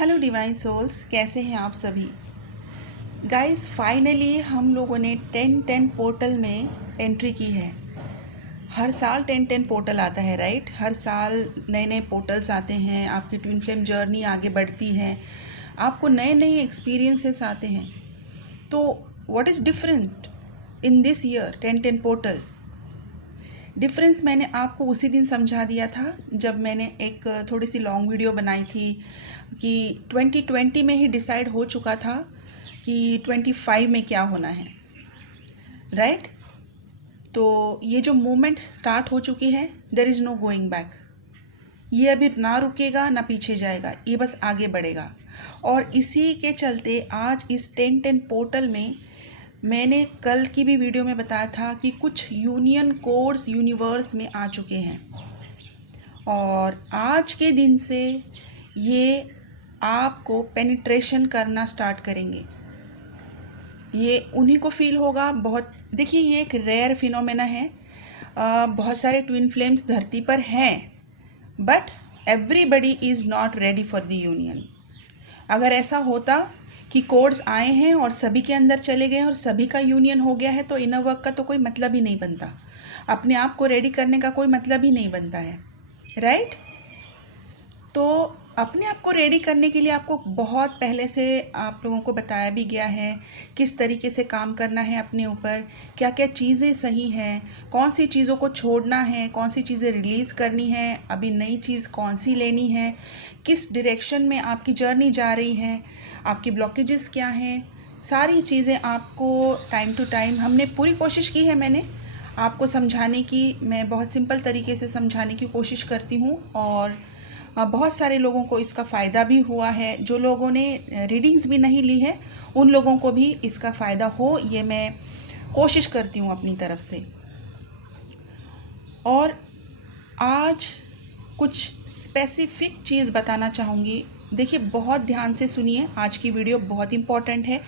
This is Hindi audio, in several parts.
हेलो डिवाइन सोल्स, कैसे हैं आप सभी। गाइस, फाइनली हम लोगों ने 10-10 पोर्टल में एंट्री की है। हर साल 10-10 पोर्टल आता है, राइट। हर साल नए नए पोर्टल्स आते हैं, आपकी ट्विन फ्लेम जर्नी आगे बढ़ती है, आपको नए नए एक्सपीरियंसेस आते हैं। तो what is different in this year 10-10 portal? Difference मैंने आपको उसी दिन समझा दिया था जब मैंने एक थोड़ी सी लॉन्ग वीडियो बनाई थी कि 2020 में ही डिसाइड हो चुका था कि 25 में क्या होना है, राइट। तो ये जो मूवमेंट स्टार्ट हो चुकी है, there is no going back. ये अभी ना रुकेगा ना पीछे जाएगा, ये बस आगे बढ़ेगा। और इसी के चलते आज इस 10-10 पोर्टल में मैंने कल की भी वीडियो में बताया था कि कुछ यूनियन कोड्स यूनिवर्स में आ चुके हैं और आज के दिन से ये आपको पेनिट्रेशन करना स्टार्ट करेंगे। ये उन्हीं को फील होगा। बहुत देखिए, ये एक रेयर फिनोमेना है। बहुत सारे ट्विन फ्लेम्स धरती पर हैं, but everybody is not ready for the union. अगर ऐसा होता कि कोड्स आए हैं और सभी के अंदर चले गए और सभी का यूनियन हो गया है तो इनर वर्क का तो कोई मतलब ही नहीं बनता, अपने आप को रेडी करने का कोई मतलब ही नहीं बनता है, राइट। तो अपने आप को रेडी करने के लिए आपको बहुत पहले से आप लोगों को बताया भी गया है किस तरीके से काम करना है अपने ऊपर, क्या क्या चीज़ें सही हैं, कौन सी चीज़ों को छोड़ना है, कौन सी चीज़ें रिलीज़ करनी है, अभी नई चीज़ कौन सी लेनी है, किस डायरेक्शन में आपकी जर्नी जा रही है, आपकी ब्लॉकेजेस क्या हैं। सारी चीज़ें आपको टाइम टू टाइम हमने पूरी कोशिश की है मैंने आपको समझाने की। मैं बहुत सिंपल तरीके से समझाने की कोशिश करती हूँ और बहुत सारे लोगों को इसका फ़ायदा भी हुआ है। जो लोगों ने रीडिंग्स भी नहीं ली है उन लोगों को भी इसका फ़ायदा हो, ये मैं कोशिश करती हूँ अपनी तरफ से। और आज कुछ स्पेसिफिक चीज़ बताना चाहूँगी। देखिए, बहुत ध्यान से सुनिए, आज की वीडियो बहुत इम्पॉर्टेंट है।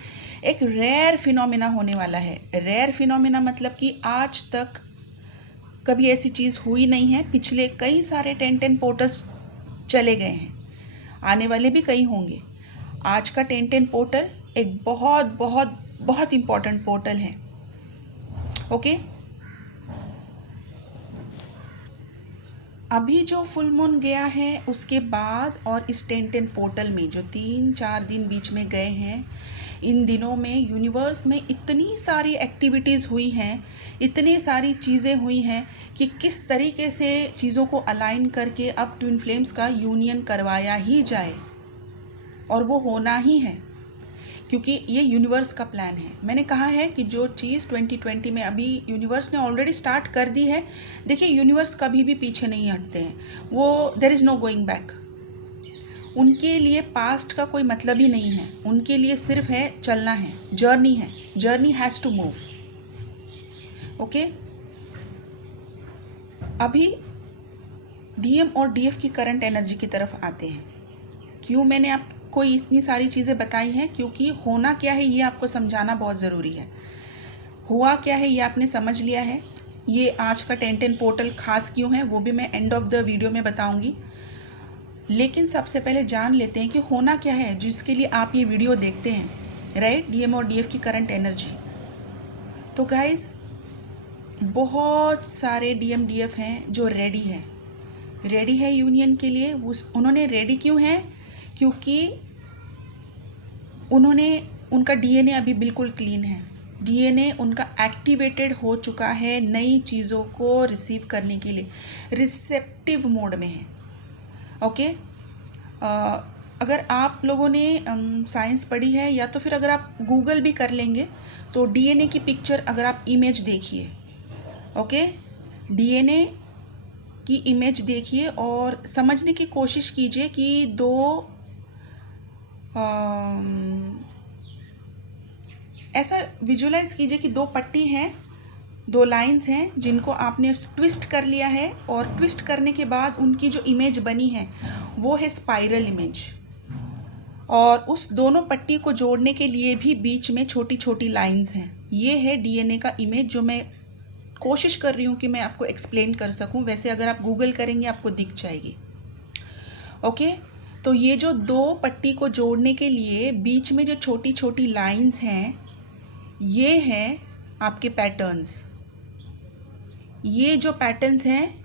एक रेयर फिनोमेना होने वाला है। रेयर फिनोमेना मतलब कि आज तक कभी ऐसी चीज़ हुई नहीं है। पिछले कई सारे 10-10 पोर्टल्स चले गए हैं, आने वाले भी कई होंगे। आज का 10-10 पोर्टल एक बहुत बहुत बहुत इम्पॉर्टेंट पोर्टल है, ओके। अभी जो फुल मून गया है उसके बाद और इस 10-10 पोर्टल में जो 3-4 दिन बीच में गए हैं, इन दिनों में यूनिवर्स में इतनी सारी एक्टिविटीज़ हुई हैं, इतनी सारी चीज़ें हुई हैं कि किस तरीके से चीज़ों को अलाइन करके अब ट्विन फ्लेम्स का यूनियन करवाया ही जाए, और वो होना ही है क्योंकि ये यूनिवर्स का प्लान है। मैंने कहा है कि जो चीज़ 2020 में अभी यूनिवर्स ने ऑलरेडी स्टार्ट कर दी है। देखिए, यूनिवर्स कभी भी पीछे नहीं हटते हैं, वो there is no going back. उनके लिए पास्ट का कोई मतलब ही नहीं है, उनके लिए सिर्फ है चलना है, जर्नी है, journey has to move, okay. अभी डीएम और डीएफ की करंट एनर्जी की तरफ आते हैं। क्यों मैंने आपको इतनी सारी चीज़ें बताई हैं? क्योंकि होना क्या है ये आपको समझाना बहुत ज़रूरी है। हुआ क्या है ये आपने समझ लिया है। ये आज का 10-10 पोर्टल खास क्यों है वो भी मैं एंड ऑफ द वीडियो में बताऊंगी। लेकिन सबसे पहले जान लेते हैं कि होना क्या है जिसके लिए आप ये वीडियो देखते हैं, राइट। डीएम और डीएफ की करंट एनर्जी। तो गाइस, बहुत सारे डीएम डीएफ हैं जो रेडी है यूनियन के लिए। उन्होंने रेडी क्यों है? क्योंकि उनका डीएनए अभी बिल्कुल क्लीन है। डीएनए उनका एक्टिवेटेड हो चुका है नई चीज़ों को रिसीव करने के लिए, रिसेप्टिव मोड में है, ओके। अगर आप लोगों ने साइंस पढ़ी है या तो फिर अगर आप गूगल भी कर लेंगे तो डीएनए की पिक्चर अगर आप इमेज देखिए, ओके, डीएनए की इमेज देखिए और समझने की कोशिश कीजिए कि ऐसा विजुलाइज कीजिए कि दो पट्टी हैं, दो लाइंस हैं जिनको आपने ट्विस्ट कर लिया है और ट्विस्ट करने के बाद उनकी जो इमेज बनी है वो है स्पाइरल इमेज। और उस दोनों पट्टी को जोड़ने के लिए भी बीच में छोटी छोटी लाइंस हैं। ये है डीएनए का इमेज जो मैं कोशिश कर रही हूँ कि मैं आपको एक्सप्लेन कर सकूँ। वैसे अगर आप गूगल करेंगे आपको दिख जाएगी, ओके। तो ये जो दो पट्टी को जोड़ने के लिए बीच में जो छोटी छोटी लाइंस हैं, ये हैं आपके पैटर्न्स। ये जो पैटर्न्स हैं,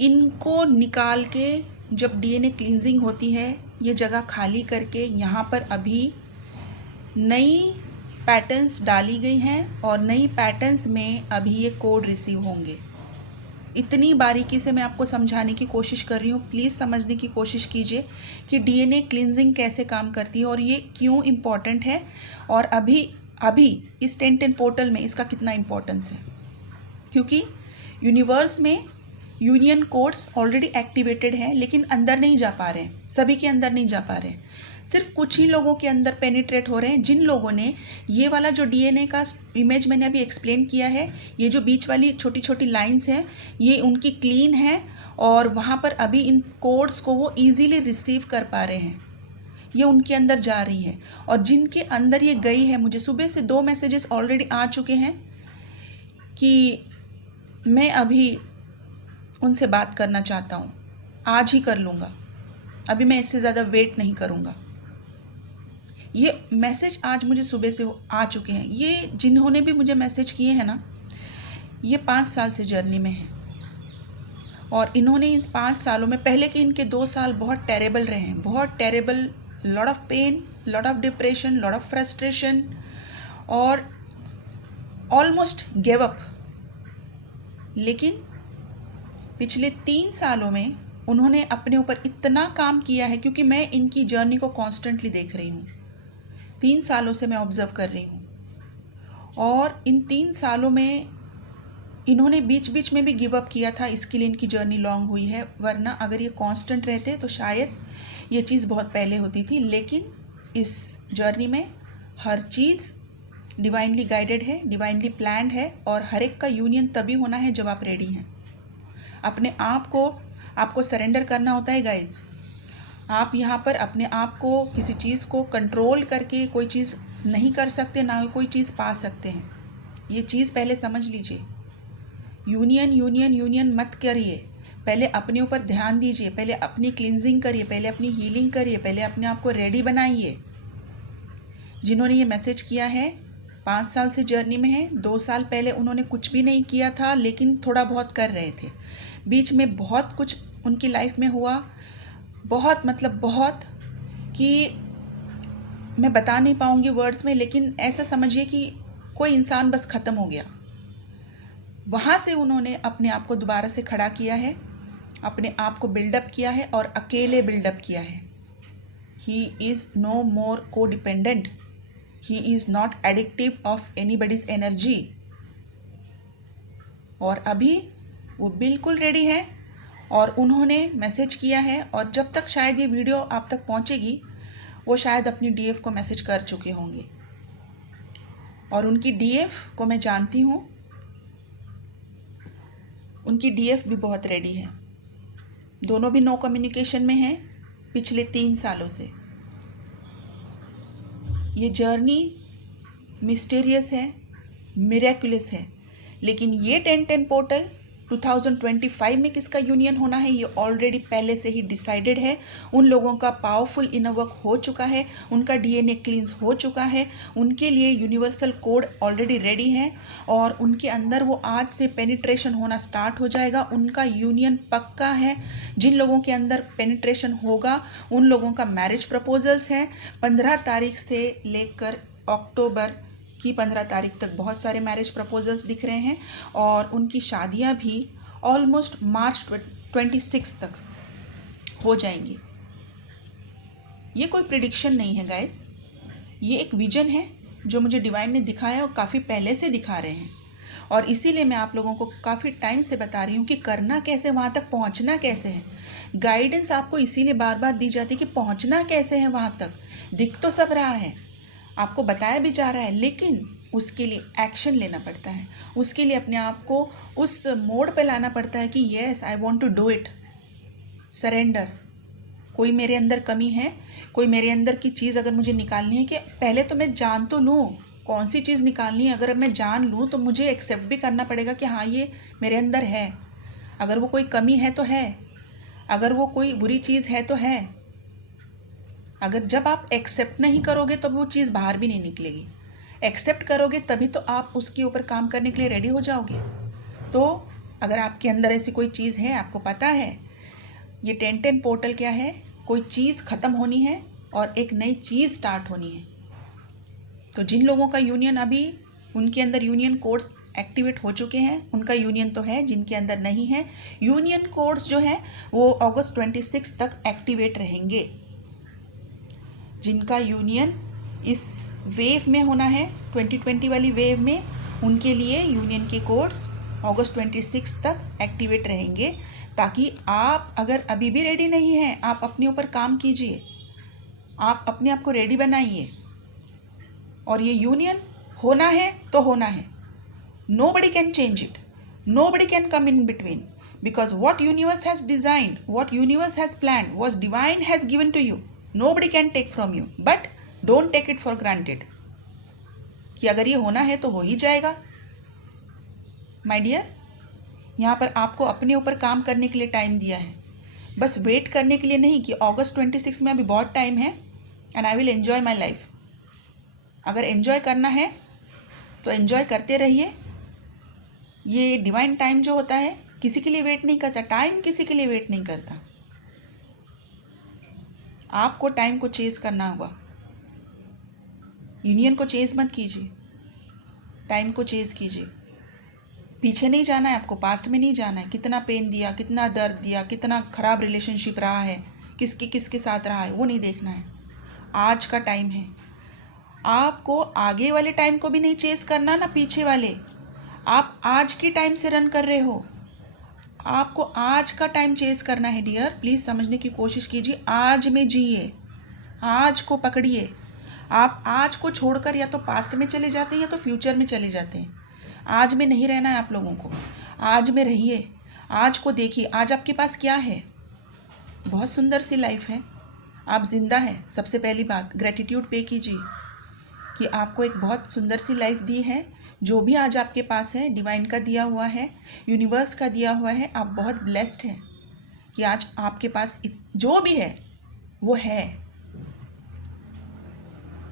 इनको निकाल के जब डीएनए क्लींजिंग होती है, ये जगह खाली करके यहाँ पर अभी नई पैटर्न्स डाली गई हैं और नई पैटर्न्स में अभी ये कोड रिसीव होंगे। इतनी बारीकी से मैं आपको समझाने की कोशिश कर रही हूँ, प्लीज़ समझने की कोशिश कीजिए कि डीएनए क्लींजिंग कैसे काम करती है और ये क्यों इम्पॉर्टेंट है, और अभी इस 1010 पोर्टल में इसका कितना इम्पोर्टेंस है। क्योंकि यूनिवर्स में यूनियन कोड्स ऑलरेडी एक्टिवेटेड हैं, लेकिन अंदर नहीं जा पा रहे हैं, सभी के अंदर नहीं जा पा रहे हैं, सिर्फ कुछ ही लोगों के अंदर पेनिट्रेट हो रहे हैं, जिन लोगों ने ये वाला जो डीएनए का इमेज मैंने अभी एक्सप्लेन किया है, ये जो बीच वाली छोटी छोटी लाइंस हैं, ये उनकी क्लीन है और वहाँ पर अभी इन कोड्स को वो ईजीली रिसीव कर पा रहे हैं, ये उनके अंदर जा रही है। और जिनके अंदर ये गई है, मुझे सुबह से 2 मैसेजेस ऑलरेडी आ चुके हैं कि मैं अभी उनसे बात करना चाहता हूँ, आज ही कर लूँगा, अभी मैं इससे ज़्यादा वेट नहीं करूँगा। ये मैसेज आज मुझे सुबह से आ चुके हैं। ये जिन्होंने भी मुझे मैसेज किए हैं ना, ये 5 साल से जर्नी में हैं और इन्होंने इन 5 सालों में, पहले के इनके 2 साल बहुत टेरेबल रहे हैं, बहुत terrible, lot of pain, lot of depression, lot of frustration और ऑलमोस्ट गिव अप। लेकिन पिछले 3 सालों में उन्होंने अपने ऊपर इतना काम किया है, क्योंकि मैं इनकी जर्नी को कॉन्स्टेंटली देख रही हूँ, 3 सालों से मैं ऑब्ज़र्व कर रही हूँ। और इन 3 सालों में इन्होंने बीच बीच में भी गिव अप किया था, इसके लिए इनकी जर्नी लॉन्ग हुई है, वरना अगर ये कांस्टेंट रहते तो शायद ये चीज़ बहुत पहले होती थी। लेकिन इस जर्नी में हर चीज़ डिवाइनली गाइडेड है, डिवाइनली प्लान्ड है, और हर एक का यूनियन तभी होना है जब आप रेडी हैं। अपने आप को आपको सरेंडर करना होता है गाइस। आप यहाँ पर अपने आप को, किसी चीज़ को कंट्रोल करके कोई चीज़ नहीं कर सकते, ना कोई चीज़ पा सकते हैं। ये चीज़ पहले समझ लीजिए। यूनियन यूनियन यूनियन मत करिए, पहले अपने ऊपर ध्यान दीजिए, पहले अपनी क्लींजिंग करिए, पहले अपनी हीलिंग करिए, पहले अपने आप को रेडी बनाइए। जिन्होंने ये मैसेज किया है 5 साल से जर्नी में है, 2 साल पहले उन्होंने कुछ भी नहीं किया था, लेकिन थोड़ा बहुत कर रहे थे। बीच में बहुत कुछ उनकी लाइफ में हुआ, बहुत मतलब बहुत, कि मैं बता नहीं पाऊँगी वर्ड्स में, लेकिन ऐसा समझिए कि कोई इंसान बस ख़त्म हो गया। वहाँ से उन्होंने अपने आप को दोबारा से खड़ा किया है, अपने आप को बिल्डअप किया है और अकेले बिल्डअप किया है। ही इज़ नो मोर को dependent, he is not addictive of anybody's energy. और अभी वो बिल्कुल रेडी है और उन्होंने मैसेज किया है, और जब तक शायद ये वीडियो आप तक पहुंचेगी, वो शायद अपनी डीएफ को मैसेज कर चुके होंगे। और उनकी डीएफ को मैं जानती हूँ, उनकी डीएफ भी बहुत रेडी है। दोनों भी नो कम्युनिकेशन में हैं पिछले 3 सालों से। ये जर्नी मिस्टीरियस है, मिरेकुलस है, लेकिन ये 1010 पोर्टल 2025 में किसका यूनियन होना है, ये ऑलरेडी पहले से ही डिसाइडेड है। उन लोगों का पावरफुल इनर वर्क हो चुका है, उनका डीएनए क्लींस हो चुका है, उनके लिए यूनिवर्सल कोड ऑलरेडी रेडी है, और उनके अंदर वो आज से पेनिट्रेशन होना स्टार्ट हो जाएगा। उनका यूनियन पक्का है। जिन लोगों के अंदर पेनिट्रेशन होगा, उन लोगों का मैरिज प्रपोजल्स हैं। 15 तारीख से लेकर अक्टूबर की 15 तारीख तक बहुत सारे मैरिज प्रपोजल्स दिख रहे हैं, और उनकी शादियां भी ऑलमोस्ट मार्च 26 तक हो जाएंगी। ये कोई प्रिडिक्शन नहीं है गाइस, ये एक विजन है जो मुझे डिवाइन ने दिखाया और काफ़ी पहले से दिखा रहे हैं, और इसीलिए मैं आप लोगों को काफ़ी टाइम से बता रही हूँ कि करना कैसे, वहाँ तक पहुँचना कैसे है। गाइडेंस आपको इसीलिए बार बार दी जाती है कि पहुँचना कैसे है वहाँ तक। दिख तो सब रहा है, आपको बताया भी जा रहा है, लेकिन उसके लिए एक्शन लेना पड़ता है। उसके लिए अपने आप को उस मोड पे लाना पड़ता है कि yes I want to do it, surrender. कोई मेरे अंदर कमी है, कोई मेरे अंदर की चीज़ अगर मुझे निकालनी है, कि पहले तो मैं जान तो लूँ कौन सी चीज़ निकालनी है। अगर मैं जान लूँ तो मुझे एक्सेप्ट भी करना पड़ेगा कि हाँ ये मेरे अंदर है, अगर वो कोई कमी है तो है। अगर वो कोई बुरी चीज़ है तो है, अगर जब आप एक्सेप्ट नहीं करोगे तो वो चीज़ बाहर भी नहीं निकलेगी। एक्सेप्ट करोगे तभी तो आप उसके ऊपर काम करने के लिए रेडी हो जाओगे। तो अगर आपके अंदर ऐसी कोई चीज़ है, आपको पता है ये 10-10 पोर्टल क्या है, कोई चीज़ ख़त्म होनी है और एक नई चीज़ स्टार्ट होनी है। तो जिन लोगों का यूनियन अभी उनके अंदर यूनियन कोड्स एक्टिवेट हो चुके हैं, उनका यूनियन तो है, जिनके अंदर नहीं है यूनियन कोड्स जो है वो अगस्त 26 तक एक्टिवेट रहेंगे। जिनका यूनियन इस वेव में होना है 2020 वाली वेव में, उनके लिए यूनियन के कोड्स अगस्त 26 तक एक्टिवेट रहेंगे। ताकि आप अगर अभी भी रेडी नहीं हैं, आप अपने ऊपर काम कीजिए, आप अपने आप को रेडी बनाइए और ये यूनियन होना है तो होना है। Nobody can change it. Nobody can come in between. Because what universe has designed, what universe has planned, what divine has given to you, nobody can take from you. But don't take it for granted. कि अगर ये होना है तो हो ही जाएगा। माय डियर, यहाँ पर आपको अपने ऊपर काम करने के लिए टाइम दिया है, बस वेट करने के लिए नहीं कि अगस्त 26 में अभी बहुत टाइम है and I will enjoy my life. अगर एन्जॉय करना है तो एन्जॉय करते रहिए। ये डिवाइन टाइम जो होता है किसी के लिए वेट नहीं करता, टाइम किसी के लिए वेट नहीं करता। आपको टाइम को चेज़ करना होगा। यूनियन को चेज़ मत कीजिए, टाइम को चेज़ कीजिए। पीछे नहीं जाना है आपको, पास्ट में नहीं जाना है। कितना पेन दिया, कितना दर्द दिया, कितना ख़राब रिलेशनशिप रहा है, किसके साथ रहा है, वो नहीं देखना है। आज का टाइम है। आपको आगे वाले टाइम को भी नहीं चेज़ करना, ना पीछे वाले। आप आज के टाइम से रन कर रहे हो, आपको आज का टाइम चेज़ करना है डियर। प्लीज़ समझने की कोशिश कीजिए। आज में जिए, आज को पकड़िए। आप आज को छोड़कर या तो पास्ट में चले जाते हैं या तो फ्यूचर में चले जाते हैं। आज में नहीं रहना है आप लोगों को। आज में रहिए, आज को देखिए। आज आपके पास क्या है? बहुत सुंदर सी लाइफ है, आप जिंदा हैं। सबसे पहली बात, ग्रेटिट्यूड पे कीजिए कि आपको एक बहुत सुंदर सी लाइफ दी है। जो भी आज आपके पास है डिवाइन का दिया हुआ है, यूनिवर्स का दिया हुआ है। आप बहुत ब्लेस्ड हैं कि आज आपके पास जो भी है वो है।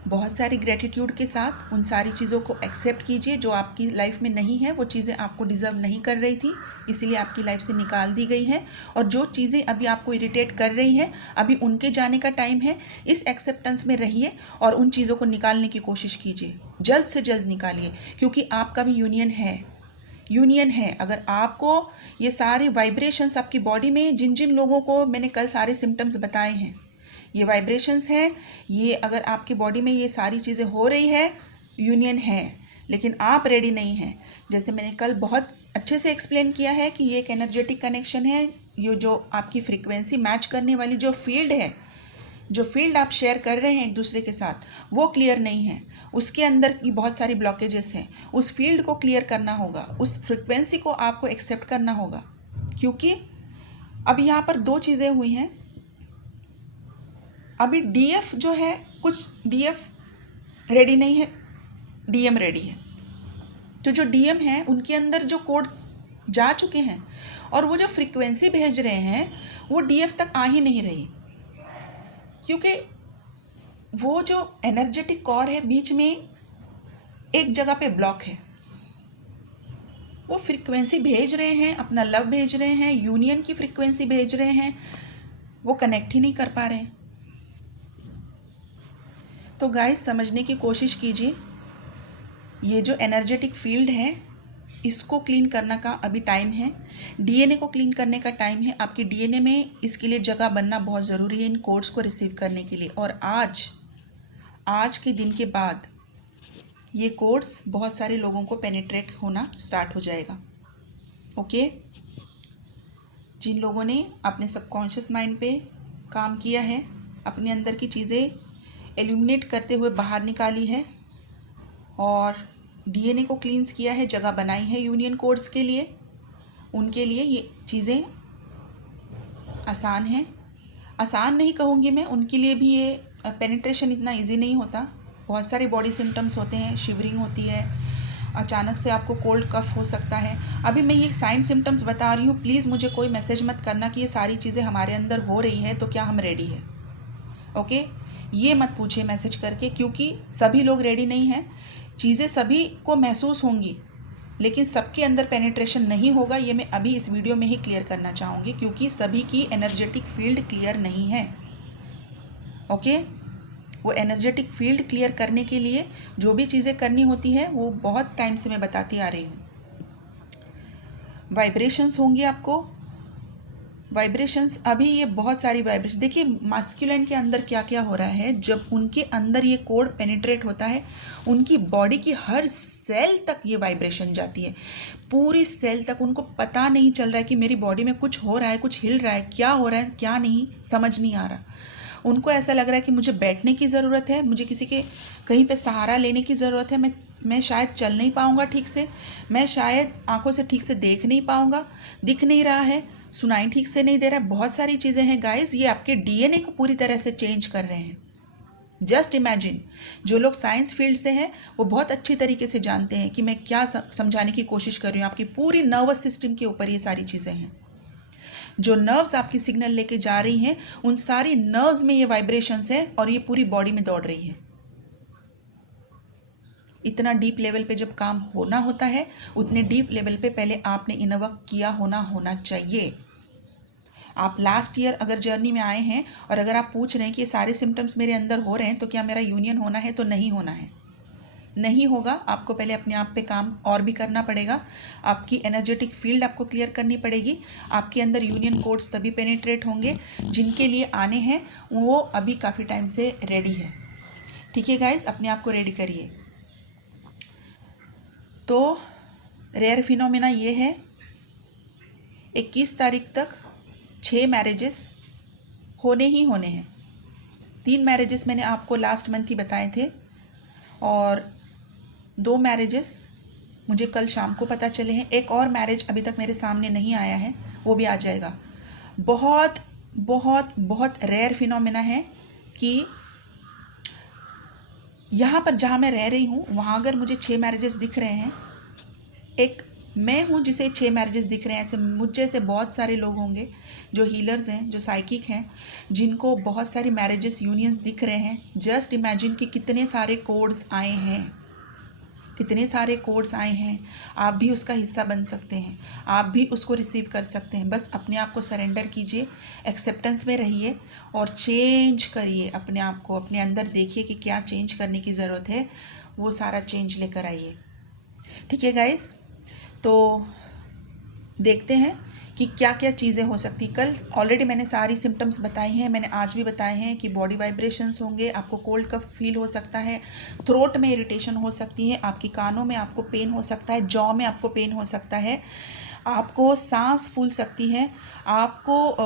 बहुत सारी ग्रेटिट्यूड के साथ उन सारी चीज़ों को एक्सेप्ट कीजिए जो आपकी लाइफ में नहीं है। वो चीज़ें आपको डिज़र्व नहीं कर रही थी, इसीलिए आपकी लाइफ से निकाल दी गई हैं। और जो चीज़ें अभी आपको इरिटेट कर रही हैं, अभी उनके जाने का टाइम है। इस एक्सेप्टेंस में रहिए और उन चीज़ों को निकालने की कोशिश कीजिए। जल्द से जल्द निकालिए, क्योंकि आपका भी यूनियन है। अगर आपको ये सारे वाइब्रेशंस आपकी बॉडी में, जिन जिन लोगों को मैंने कल सारे सिम्टम्स बताए हैं, ये वाइब्रेशंस हैं, ये अगर आपकी बॉडी में ये सारी चीज़ें हो रही है, यूनियन है, लेकिन आप रेडी नहीं हैं। जैसे मैंने कल बहुत अच्छे से एक्सप्लेन किया है कि ये एक एनर्जेटिक कनेक्शन है। ये जो आपकी फ्रीक्वेंसी मैच करने वाली जो फील्ड है, जो फील्ड आप शेयर कर रहे हैं एक दूसरे के साथ, वो क्लियर नहीं है। उसके अंदर की बहुत सारी ब्लॉकेजेस हैं। उस फील्ड को क्लियर करना होगा, उस फ्रीक्वेंसी को आपको एक्सेप्ट करना होगा। क्योंकि अब यहाँ पर दो चीज़ें हुई हैं। अभी डीएफ जो है, कुछ डीएफ रेडी नहीं है, डीएम रेडी है। तो जो डीएम है उनके अंदर जो कोड जा चुके हैं और वो जो फ्रीक्वेंसी भेज रहे हैं वो डीएफ तक आ ही नहीं रही, क्योंकि वो जो एनर्जेटिक कॉर्ड है बीच में एक जगह पे ब्लॉक है। वो फ्रीक्वेंसी भेज रहे हैं, अपना लव भेज रहे हैं, यूनियन की फ्रीक्वेंसी भेज रहे हैं, वो कनेक्ट ही नहीं कर पा रहे हैं। तो गाइस, समझने की कोशिश कीजिए। ये जो एनर्जेटिक फील्ड है, इसको क्लीन करने का अभी टाइम है। डीएनए को क्लीन करने का टाइम है। आपके डीएनए में इसके लिए जगह बनना बहुत ज़रूरी है, इन कोड्स को रिसीव करने के लिए। और आज के दिन के बाद ये कोड्स बहुत सारे लोगों को पेनिट्रेट होना स्टार्ट हो जाएगा। ओके, जिन लोगों ने अपने सबकॉन्शियस माइंड पे काम किया है, अपने अंदर की चीज़ें एल्यूमिनेट करते हुए बाहर निकाली है और डीएनए को क्लींस किया है, जगह बनाई है यूनियन कोड्स के लिए, उनके लिए ये चीज़ें आसान हैं। आसान नहीं कहूँगी मैं, उनके लिए भी ये पेनिट्रेशन इतना इजी नहीं होता। बहुत सारे बॉडी सिम्टम्स होते हैं, शिवरिंग होती है, अचानक से आपको कोल्ड कफ हो सकता है। अभी मैं ये साइन सिम्टम्स बता रही हूँ, प्लीज़ मुझे कोई मैसेज मत करना कि ये सारी चीज़ें हमारे अंदर हो रही है तो क्या हम रेडी है। ओके, ये मत पूछिए मैसेज करके, क्योंकि सभी लोग रेडी नहीं हैं। चीज़ें सभी को महसूस होंगी लेकिन सबके अंदर पेनिट्रेशन नहीं होगा, ये मैं अभी इस वीडियो में ही क्लियर करना चाहूँगी, क्योंकि सभी की एनर्जेटिक फील्ड क्लियर नहीं है। ओके, वो एनर्जेटिक फील्ड क्लियर करने के लिए जो भी चीज़ें करनी होती है वो बहुत टाइम से मैं बताती आ रही हूँ। वाइब्रेशंस होंगे आपको, वाइब्रेशंस, अभी ये बहुत सारी वाइब्रेशन, देखिए मास्कुलिन के अंदर क्या क्या हो रहा है। जब उनके अंदर ये कोड पेनिट्रेट होता है, उनकी बॉडी की हर सेल तक ये वाइब्रेशन जाती है, पूरी सेल तक। उनको पता नहीं चल रहा है कि मेरी बॉडी में कुछ हो रहा है, कुछ हिल रहा है, क्या हो रहा है क्या नहीं समझ नहीं आ रहा। उनको ऐसा लग रहा है कि मुझे बैठने की ज़रूरत है, मुझे किसी के कहीं पे सहारा लेने की ज़रूरत है, मैं शायद चल नहीं पाऊँगा ठीक से, मैं शायद आंखों से ठीक से देख नहीं पाऊँगा, दिख नहीं रहा है, सुनाई ठीक से नहीं दे रहा है। बहुत सारी चीज़ें हैं गाइस, ये आपके डीएनए को पूरी तरह से चेंज कर रहे हैं। जस्ट इमेजिन, जो लोग साइंस फील्ड से हैं वो बहुत अच्छी तरीके से जानते हैं कि मैं क्या समझाने की कोशिश कर रही हूँ। आपकी पूरी नर्वस सिस्टम के ऊपर ये सारी चीज़ें हैं। जो नर्व्स आपकी सिग्नल लेके जा रही हैं, उन सारी नर्व्स में ये वाइब्रेशंस है और ये पूरी बॉडी में दौड़ रही है। इतना डीप लेवल पे जब काम होना होता है, उतने डीप लेवल पे पहले आपने इनर वर्क किया होना चाहिए। आप लास्ट ईयर अगर जर्नी में आए हैं और अगर आप पूछ रहे हैं कि ये सारे सिम्टम्स मेरे अंदर हो रहे हैं तो क्या मेरा यूनियन होना है, तो नहीं होना है, नहीं होगा। आपको पहले अपने आप पे काम और भी करना पड़ेगा। आपकी एनर्जेटिक फील्ड आपको क्लियर करनी पड़ेगी। आपके अंदर यूनियन कोड्स तभी पेनिट्रेट होंगे। जिनके लिए आने हैं वो अभी काफ़ी टाइम से रेडी है। ठीक है गाइस, अपने आप को रेडी करिए। तो रेयर फिनोमेना ये है, 21 तारीख तक 6 मैरिजेस होने ही होने हैं। 3 मैरिजेस मैंने आपको लास्ट मंथ ही बताए थे और 2 मैरिजेस मुझे कल शाम को पता चले हैं। एक और मैरिज अभी तक मेरे सामने नहीं आया है, वो भी आ जाएगा। बहुत बहुत बहुत रेयर फिनोमेना है कि यहाँ पर जहाँ मैं रह रही हूँ वहाँ अगर मुझे 6 मैरिजेस दिख रहे हैं, एक मैं हूँ जिसे 6 मैरिजेस दिख रहे हैं, ऐसे मुझ जैसे बहुत सारे लोग होंगे जो हीलर्स हैं, जो साइकिक हैं, जिनको बहुत सारी मैरिजेस यूनियंस दिख रहे हैं। जस्ट इमेजिन कि कितने सारे कोड्स आए हैं, कितने सारे कोड्स आए हैं। आप भी उसका हिस्सा बन सकते हैं, आप भी उसको रिसीव कर सकते हैं। बस अपने आप को सरेंडर कीजिए, एक्सेप्टेंस में रहिए और चेंज करिए अपने आप को। अपने अंदर देखिए कि क्या चेंज करने की ज़रूरत है, वो सारा चेंज लेकर आइए। ठीक है गाइस, तो देखते हैं कि क्या क्या चीज़ें हो सकती। कल ऑलरेडी मैंने सारी सिम्टम्स बताई हैं, मैंने आज भी बताए हैं कि बॉडी वाइब्रेशंस होंगे, आपको कोल्ड कफ फील हो सकता है, थ्रोट में इरिटेशन हो सकती है, आपकी कानों में आपको पेन हो सकता है, जॉ में आपको पेन हो सकता है, आपको सांस फूल सकती है, आपको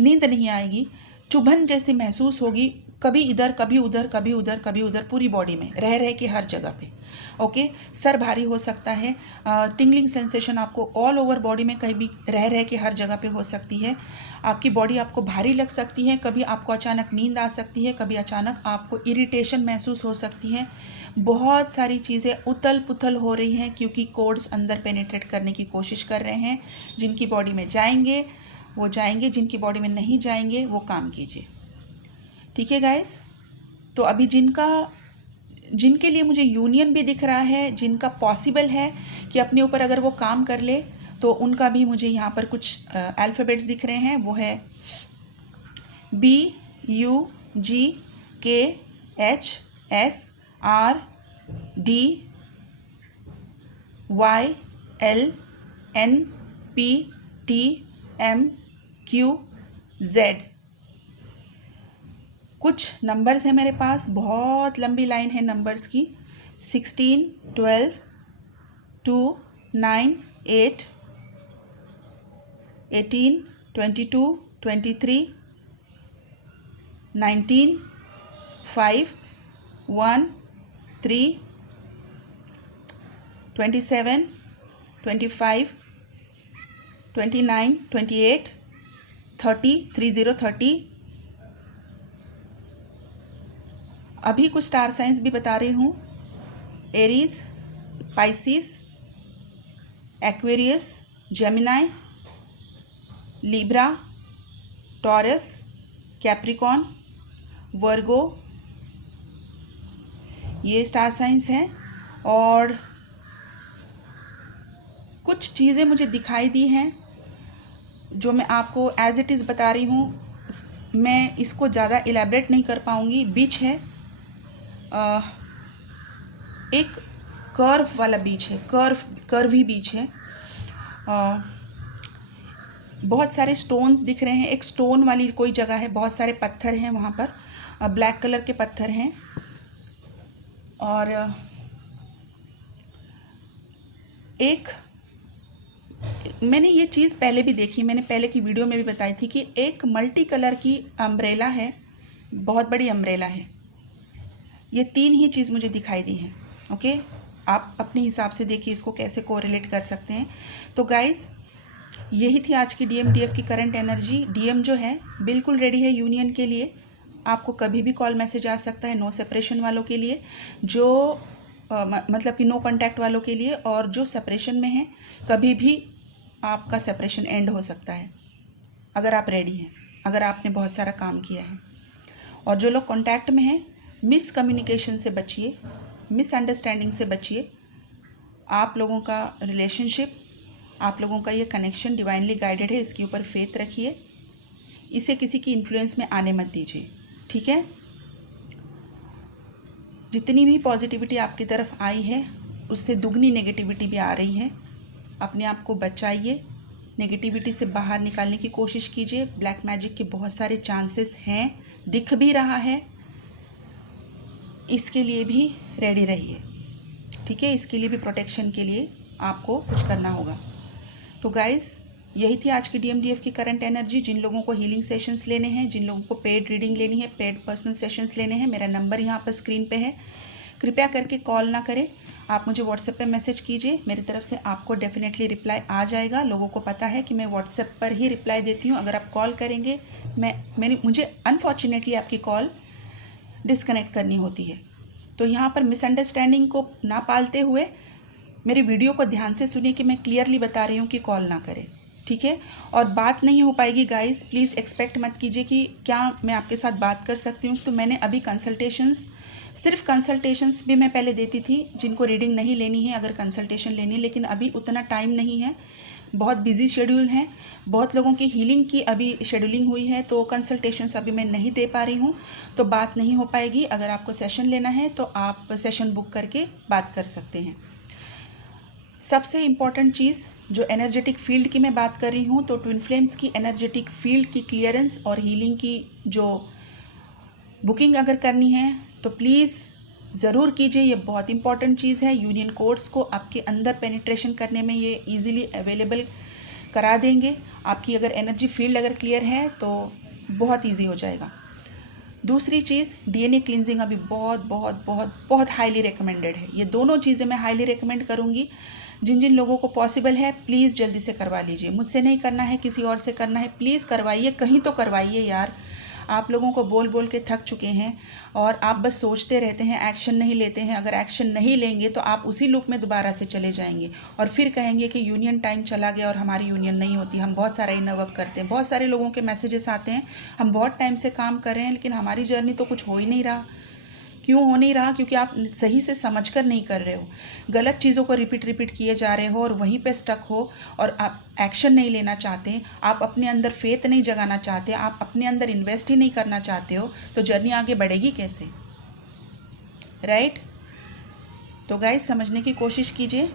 नींद नहीं आएगी, चुभन जैसी महसूस होगी, कभी इधर कभी उधर कभी उधर कभी उधर, पूरी बॉडी में रह के हर जगह पे। ओके, सर भारी हो सकता है, टिंगलिंग सेंसेशन आपको ऑल ओवर बॉडी में कहीं भी रह के हर जगह पे हो सकती है। आपकी बॉडी आपको भारी लग सकती है, कभी आपको अचानक नींद आ सकती है, कभी अचानक आपको इरिटेशन महसूस हो सकती है। बहुत सारी चीज़ें उथल पुथल हो रही हैं क्योंकि कोड्स अंदर पेनिट्रेट करने की कोशिश कर रहे हैं। जिनकी बॉडी में जाएंगे वो जाएंगे, जिनकी बॉडी में नहीं जाएंगे वो काम कीजिए। ठीक है गाइस, तो अभी जिनके लिए मुझे यूनियन भी दिख रहा है, जिनका पॉसिबल है कि अपने ऊपर अगर वो काम कर ले, तो उनका भी मुझे यहाँ पर कुछ अल्फ़ाबेट्स दिख रहे हैं। वो है BUGKHSRDYLNPTMQZ। कुछ नंबर्स हैं मेरे पास, बहुत लंबी लाइन है नंबर्स की। 16, 12, 2, 9, 8, 18, 22, 23, 19, 5, 1, 3, 27, 25, 29, 28, 30, 30। अभी कुछ स्टार साइंस भी बता रही हूँ। Aries, Pisces, Aquarius, Gemini, Libra, Taurus, Capricorn, Virgo, ये स्टार साइंस हैं। और कुछ चीज़ें मुझे दिखाई दी हैं जो मैं आपको एज इट इज़ बता रही हूँ, मैं इसको ज़्यादा इलेबरेट नहीं कर पाऊँगी। बीच है, एक कर्व वाला बीच है, कर्वी बीच है। बहुत सारे स्टोन्स दिख रहे हैं, एक स्टोन वाली कोई जगह है, बहुत सारे पत्थर हैं वहाँ पर, ब्लैक कलर के पत्थर हैं। और एक मैंने ये चीज़ पहले भी देखी, मैंने पहले की वीडियो में भी बताई थी कि एक मल्टी कलर की अम्ब्रेला है, बहुत बड़ी अम्ब्रेला है। ये तीन ही चीज़ मुझे दिखाई दी हैं। ओके, आप अपने हिसाब से देखिए इसको कैसे कोरिलेट कर सकते हैं। तो गाइस, यही थी आज की DMDF की करंट एनर्जी। DM जो है बिल्कुल रेडी है यूनियन के लिए। आपको कभी भी कॉल मैसेज आ सकता है, नो सेपरेशन वालों के लिए, जो मतलब कि नो कांटेक्ट वालों के लिए, और जो सेपरेशन में है कभी भी आपका सेपरेशन एंड हो सकता है अगर आप रेडी हैं, अगर आपने बहुत सारा काम किया है। और जो लोग कांटेक्ट में हैं, मिसकम्युनिकेशन से बचिए, मिसअंडरस्टैंडिंग से बचिए। आप लोगों का रिलेशनशिप, आप लोगों का ये कनेक्शन डिवाइनली गाइडेड है, इसके ऊपर फेथ रखिए, इसे किसी की इन्फ्लुएंस में आने मत दीजिए, ठीक है। जितनी भी पॉजिटिविटी आपकी तरफ आई है उससे दुगनी नेगेटिविटी भी आ रही है। अपने आप को बचाइए, नेगेटिविटी से बाहर निकालने की कोशिश कीजिए। ब्लैक मैजिक के बहुत सारे चांसेस हैं, दिख भी रहा है, इसके लिए भी रेडी रहिए, ठीक है। इसके लिए भी प्रोटेक्शन के लिए आपको कुछ करना होगा। तो गाइस, यही थी आज की DMDF की करंट एनर्जी। जिन लोगों को हीलिंग सेशंस लेने हैं, जिन लोगों को पेड रीडिंग लेनी है, पेड पर्सनल सेशंस लेने हैं, मेरा नंबर यहाँ पर स्क्रीन पे है। कृपया करके कॉल ना करें, आप मुझे व्हाट्सएप पे मैसेज कीजिए, मेरी तरफ से आपको डेफिनेटली रिप्लाई आ जाएगा। लोगों को पता है कि मैं व्हाट्सएप पर ही रिप्लाई देती हूँ। अगर आप कॉल करेंगे, मुझे अनफॉर्चुनेटली आपकी कॉल डिस्कनेक्ट करनी होती है। तो यहाँ पर मिसअंडरस्टैंडिंग को ना पालते हुए मेरी वीडियो को ध्यान से सुनिए कि मैं क्लियरली बता रही हूँ कि कॉल ना करें, ठीक है। और बात नहीं हो पाएगी गाइस, प्लीज़ एक्सपेक्ट मत कीजिए कि क्या मैं आपके साथ बात कर सकती हूँ। तो मैंने अभी कंसल्टेशंस, सिर्फ कंसल्टेशंस भी मैं पहले देती थी जिनको रीडिंग नहीं लेनी है, अगर कंसल्टेशन लेनी है, लेकिन अभी उतना टाइम नहीं है, बहुत बिजी शेड्यूल हैं। बहुत लोगों की हीलिंग की अभी शेड्यूलिंग हुई है, तो कंसल्टेशंस अभी मैं नहीं दे पा रही हूँ, तो बात नहीं हो पाएगी। अगर आपको सेशन लेना है तो आप सेशन बुक करके बात कर सकते हैं। सबसे इम्पॉर्टेंट चीज़ जो एनर्जेटिक फील्ड की मैं बात कर रही हूँ, तो ट्विन फ्लेम्स की एनर्जेटिक फील्ड की क्लियरेंस और हीलिंग की जो बुकिंग अगर करनी है तो प्लीज़ ज़रूर कीजिए, ये बहुत इंपॉर्टेंट चीज़ है। यूनियन कोड्स को आपके अंदर पेनिट्रेशन करने में ये इजीली अवेलेबल करा देंगे। आपकी अगर एनर्जी फील्ड अगर क्लियर है तो बहुत इजी हो जाएगा। दूसरी चीज़, DNA क्लिनजिंग अभी बहुत बहुत बहुत बहुत हाईली रिकमेंडेड है। ये दोनों चीज़ें मैं हाईली रिकमेंड करूँगी। जिन जिन लोगों को पॉसिबल है प्लीज़ जल्दी से करवा लीजिए। मुझसे नहीं करना है, किसी और से करना है, प्लीज़ करवाइए, कहीं तो करवाइए यार। आप लोगों को बोल बोल के थक चुके हैं और आप बस सोचते रहते हैं, एक्शन नहीं लेते हैं। अगर एक्शन नहीं लेंगे तो आप उसी लूप में दोबारा से चले जाएंगे और फिर कहेंगे कि यूनियन टाइम चला गया और हमारी यूनियन नहीं होती। हम बहुत सारा इनर वर्क करते हैं, बहुत सारे लोगों के मैसेजेस आते हैं, हम बहुत टाइम से काम कर रहे हैं लेकिन हमारी जर्नी तो कुछ हो ही नहीं रहा। क्यों हो नहीं रहा? क्योंकि आप सही से समझकर नहीं कर रहे हो, गलत चीज़ों को रिपीट किए जा रहे हो और वहीं पे स्टक हो और आप एक्शन नहीं लेना चाहते, आप अपने अंदर फेथ नहीं जगाना चाहते, आप अपने अंदर इन्वेस्ट ही नहीं करना चाहते हो, तो जर्नी आगे बढ़ेगी कैसे? राइट? तो गाइस समझने की कोशिश कीजिए,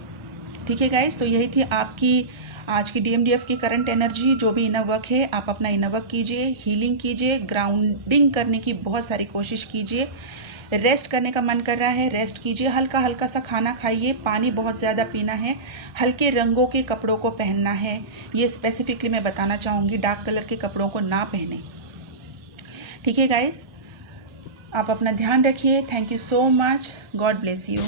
ठीक है गाइस। तो यही थी आपकी आज की DMDF की करंट एनर्जी। जो भी इनर वर्क है आप अपना इनर वर्क कीजिए, हीलिंग कीजिए, ग्राउंडिंग करने की बहुत सारी कोशिश कीजिए। रेस्ट करने का मन कर रहा है, रेस्ट कीजिए, हल्का हल्का सा खाना खाइए, पानी बहुत ज़्यादा पीना है, हल्के रंगों के कपड़ों को पहनना है। ये स्पेसिफिकली मैं बताना चाहूँगी, डार्क कलर के कपड़ों को ना पहने, ठीक है गाइस। आप अपना ध्यान रखिए। Thank you so much, God bless you.